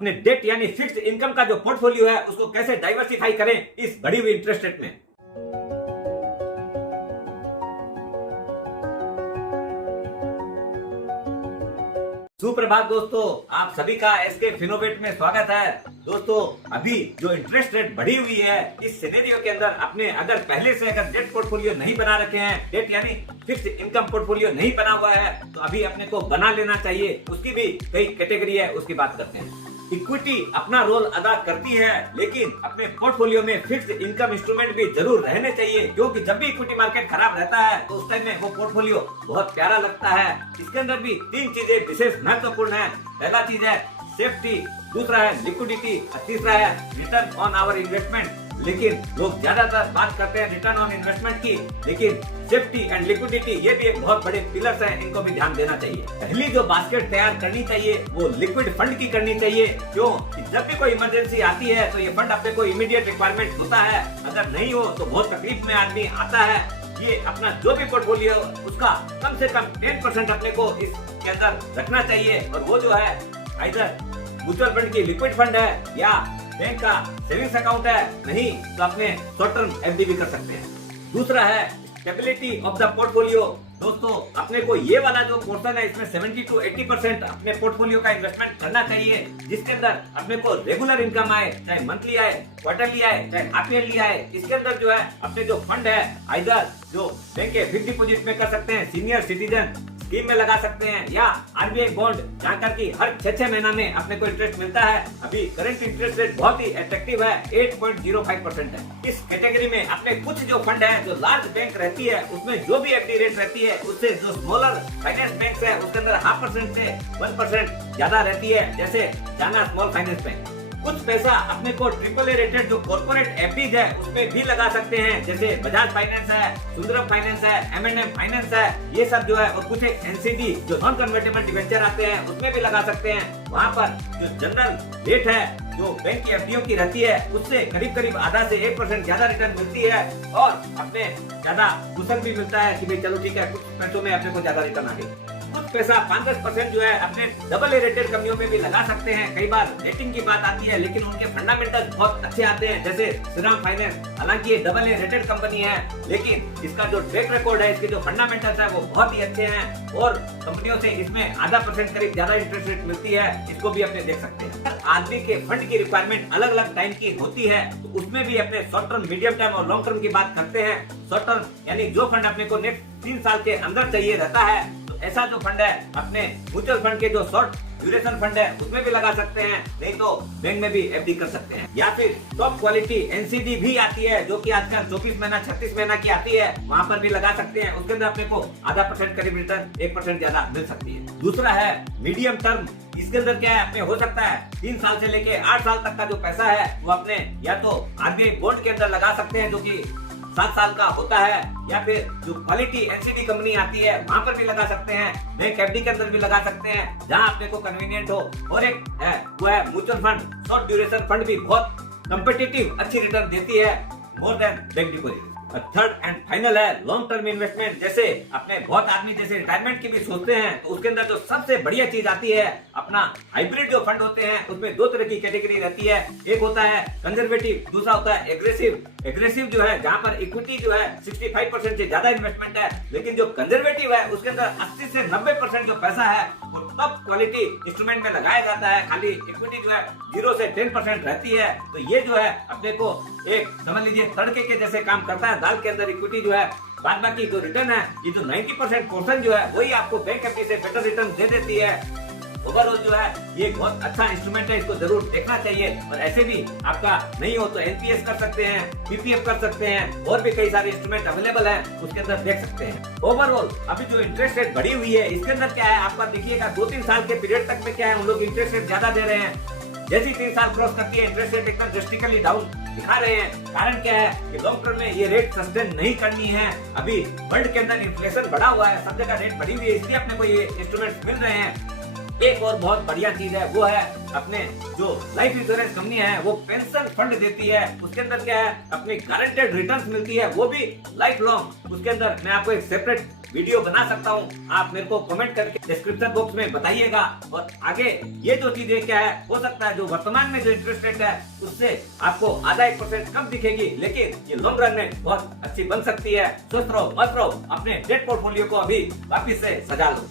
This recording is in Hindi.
अपने डेट यानी फिक्स्ड इनकम का जो पोर्टफोलियो है उसको कैसे डाइवर्सिफाई करें इस बढ़ी हुई इंटरेस्ट रेट में। सुप्रभात दोस्तों, आप सभी का एसके फिनोवेट में स्वागत है। दोस्तों, अभी जो इंटरेस्ट रेट बढ़ी हुई है इस सिनेरियो के अंदर अपने अगर पहले से अगर डेट पोर्टफोलियो नहीं बना रखे हैं, डेट यानी फिक्स्ड इनकम पोर्टफोलियो नहीं बना हुआ है तो अभी अपने को बना लेना चाहिए। उसकी भी कई कैटेगरी है, उसकी बात करते हैं। इक्विटी अपना रोल अदा करती है, लेकिन अपने पोर्टफोलियो में फिक्स्ड इनकम इंस्ट्रूमेंट भी जरूर रहने चाहिए, क्योंकि जब भी इक्विटी मार्केट खराब रहता है तो उस टाइम में वो पोर्टफोलियो बहुत प्यारा लगता है। इसके अंदर भी तीन चीजें विशेष महत्वपूर्ण है। पहला चीज है सेफ्टी, दूसरा है लिक्विडिटी और तीसरा है रिटर्न ऑन आवर इन्वेस्टमेंट। लेकिन लोग ज्यादातर बात करते हैं रिटर्न ऑन इन्वेस्टमेंट की, लेकिन सेफ्टी एंड लिक्विडिटी ये भी एक बहुत बड़े पिलर्स हैं, इनको भी ध्यान देना चाहिए। पहली जो बास्केट तैयार करनी चाहिए वो लिक्विड फंड की करनी चाहिए। क्यों? जब भी कोई इमरजेंसी आती है तो ये फंड अपने को इमीडिएट रिक्वायरमेंट होता है, अगर नहीं हो तो बहुत तकलीफ में आदमी आता है। ये अपना जो भी पोर्टफोलियो उसका कम से कम 10% अपने को इसके अंदर रखना चाहिए, और वो जो है इधर म्यूचुअल फंड की लिक्विड फंड है या बैंक का सेविंग्स अकाउंट है, नहीं तो अपने शॉर्ट टर्म एफडी भी कर सकते हैं। दूसरा है स्टेबिलिटी ऑफ द पोर्टफोलियो। दोस्तों, अपने को ये वाला जो पोर्शन है इसमें 70 to 80% अपने पोर्टफोलियो का इन्वेस्टमेंट करना चाहिए, जिसके अंदर अपने को रेगुलर इनकम आए, चाहे मंथली आए, क्वार्टरली आए, चाहे हाफ ईयरली आए। इसके अंदर जो है अपने जो फंड है इधर जो बैंक के फिक्स डिपोजिट में कर सकते हैं, सीनियर सिटीजन स्कीम में लगा सकते हैं, या आरबीआई बॉन्ड जाकर की हर 6 महीना में अपने को इंटरेस्ट मिलता है। अभी करंट इंटरेस्ट रेट बहुत ही अट्रैक्टिव है, 8.05% है। इस कैटेगरी में अपने कुछ जो फंड है जो लार्ज बैंक रहती है उसमें जो भी एफडी रेट रहती है उससे जो स्मॉलर फाइनेंस बैंक है उसके अंदर 0.5% से 1% ज्यादा रहती है, जैसे जाना स्मॉल फाइनेंस बैंक। कुछ पैसा अपने को AAA रेटेड जो कॉर्पोरेट एफडीज है उसमें भी लगा सकते हैं, जैसे बजाज फाइनेंस है, सुंदरम फाइनेंस है, M&M फाइनेंस है, ये सब जो है, और कुछ एनसीडी जो नॉन कन्वर्टेबल डिवेंचर आते हैं उसमें भी लगा सकते हैं। वहाँ पर जो जनरल रेट है जो बैंक की एफडीओ की रहती है उससे करीब आधा से 1% ज्यादा रिटर्न मिलती है, और अपने ज्यादा कुशन भी मिलता है कि भाई चलो ठीक है, कुछ पैसों में अपने को ज्यादा रिटर्न आ गई। कुछ पैसा 5-10% जो है अपने AA रेटेड कंपनियों में भी लगा सकते हैं। कई बार रेटिंग की बात आती है लेकिन उनके फंडामेंटल बहुत अच्छे आते हैं, जैसे श्रीराम फाइनेंस। हालांकि ये AA रेटेड कंपनी है, लेकिन इसका जो ट्रैक रिकॉर्ड है, इसके जो फंडामेंटल्स है वो बहुत ही अच्छे हैं, और कंपनियों से इसमें 0.5% करीब ज्यादा इंटरेस्ट रेट मिलती है। इसको भी अपने देख सकते हैं। आदमी के फंड की रिक्वायरमेंट अलग अलग टाइम की होती है, तो उसमें भी अपने शॉर्ट टर्म, मीडियम टर्म और लॉन्ग टर्म की बात करते हैं। शॉर्ट टर्म यानी जो फंड अपने को नेक्स्ट 3 साल के अंदर चाहिए रहता है, ऐसा जो फंड है अपने म्यूचुअल फंड के जो शॉर्ट ड्यूरेशन फंड है उसमें भी लगा सकते हैं, नहीं तो बैंक में भी एफडी कर सकते हैं। या फिर टॉप क्वालिटी एनसीडी भी आती है जो कि आजकल 24 महीना 36 महीना की आती है, वहाँ पर भी लगा सकते हैं। उसके अंदर अपने को 0.5% करीब रिटर्न 1% ज्यादा मिल सकती है। दूसरा है मीडियम टर्म। इसके अंदर क्या है, अपने हो सकता है 3 साल से लेके 8 साल तक का जो पैसा है वो अपने या तो आरबीआई बॉन्ड के अंदर लगा सकते हैं जो कि 7 साल का होता है, या फिर जो क्वालिटी एनसीडी कंपनी आती है वहां पर भी लगा सकते हैं। बैंक एफडी के अंदर भी लगा सकते हैं, जहां अपने को कन्वीनियंट हो। और एक है वो है mutual fund. Short duration fund भी बहुत कंपेटिटिव अच्छी रिटर्न देती है, more than bank deposit. Third and final है लॉन्ग टर्म इन्वेस्टमेंट। जैसे अपने बहुत आदमी जैसे रिटायरमेंट की भी सोचते हैं, तो उसके अंदर जो सबसे बढ़िया चीज आती है अपना हाइब्रिड जो फंड होते हैं, उसमें 2 तरह की कैटेगरी रहती है। एक होता है कंजर्वेटिव, दूसरा होता है एग्रेसिव। एग्रेसिव जो है जहाँ पर इक्विटी जो है 65% से ज्यादा इन्वेस्टमेंट है, लेकिन जो कंजर्वेटिव है उसके अंदर 80 से 90% जो पैसा है वो टॉप क्वालिटी इंस्ट्रूमेंट में लगाया जाता है। खाली इक्विटी जो है 0 से 10% रहती है। तो ये जो है अपने को एक समझ लीजिए तड़के के जैसे काम करता है दाल के अंदर। इक्विटी जो है बाद बाकी जो रिटर्न है, ये जो 90% पोर्शन जो है वही आपको बैंक एफडी से बेटर रिटर्न दे देती है। ओवरऑल जो है ये बहुत अच्छा इंस्ट्रूमेंट है, इसको जरूर देखना चाहिए। और ऐसे भी आपका नहीं हो तो एनपीएस कर सकते हैं, पीपीएफ कर सकते हैं, और भी कई सारे इंस्ट्रूमेंट अवेलेबल है, उसके अंदर देख सकते हैं। ओवरऑल अभी जो इंटरेस्ट रेट बढ़ी हुई है इसके अंदर क्या है, आपका देखिएगा 2-3 साल के पीरियड तक में क्या है, उन लोग इंटरेस्ट रेट ज्यादा दे रहे हैं। जैसे 3 साल क्रॉस करती है इंटरेस्ट रेट एकदम ड्रास्टिकली डाउन दिखा रहे हैं। कारण क्या है कि लॉन्ग टर्म में ये रेट सस्टेन नहीं करनी है। अभी वर्ल्ड के अंदर इन्फ्लेशन बढ़ा हुआ है, सब जगह रेट बढ़ी हुई है, इसलिए अपने को ये इंस्ट्रूमेंट्स मिल रहे हैं। एक और बहुत बढ़िया चीज है वो है अपने जो लाइफ इंश्योरेंस कंपनी है वो पेंशन फंड देती है। उसके अंदर क्या है अपनी गारंटेड रिटर्न्स मिलती है, वो भी लाइफ लॉन्ग। उसके अंदर मैं आपको एक सेपरेट वीडियो बना सकता हूँ, आप मेरे को कमेंट करके डिस्क्रिप्शन बॉक्स में बताइएगा। और आगे ये जो चीजें क्या है, हो सकता है जो वर्तमान में जो इंटरेस्ट रेट है उससे आपको आधा 1% कम दिखेगी, लेकिन ये लॉन्ग रन में बहुत अच्छी बन सकती है। स्वस्थ रहो, मस्त रहो, अपने डेट पोर्टफोलियो को अभी वापिस से सजा लो।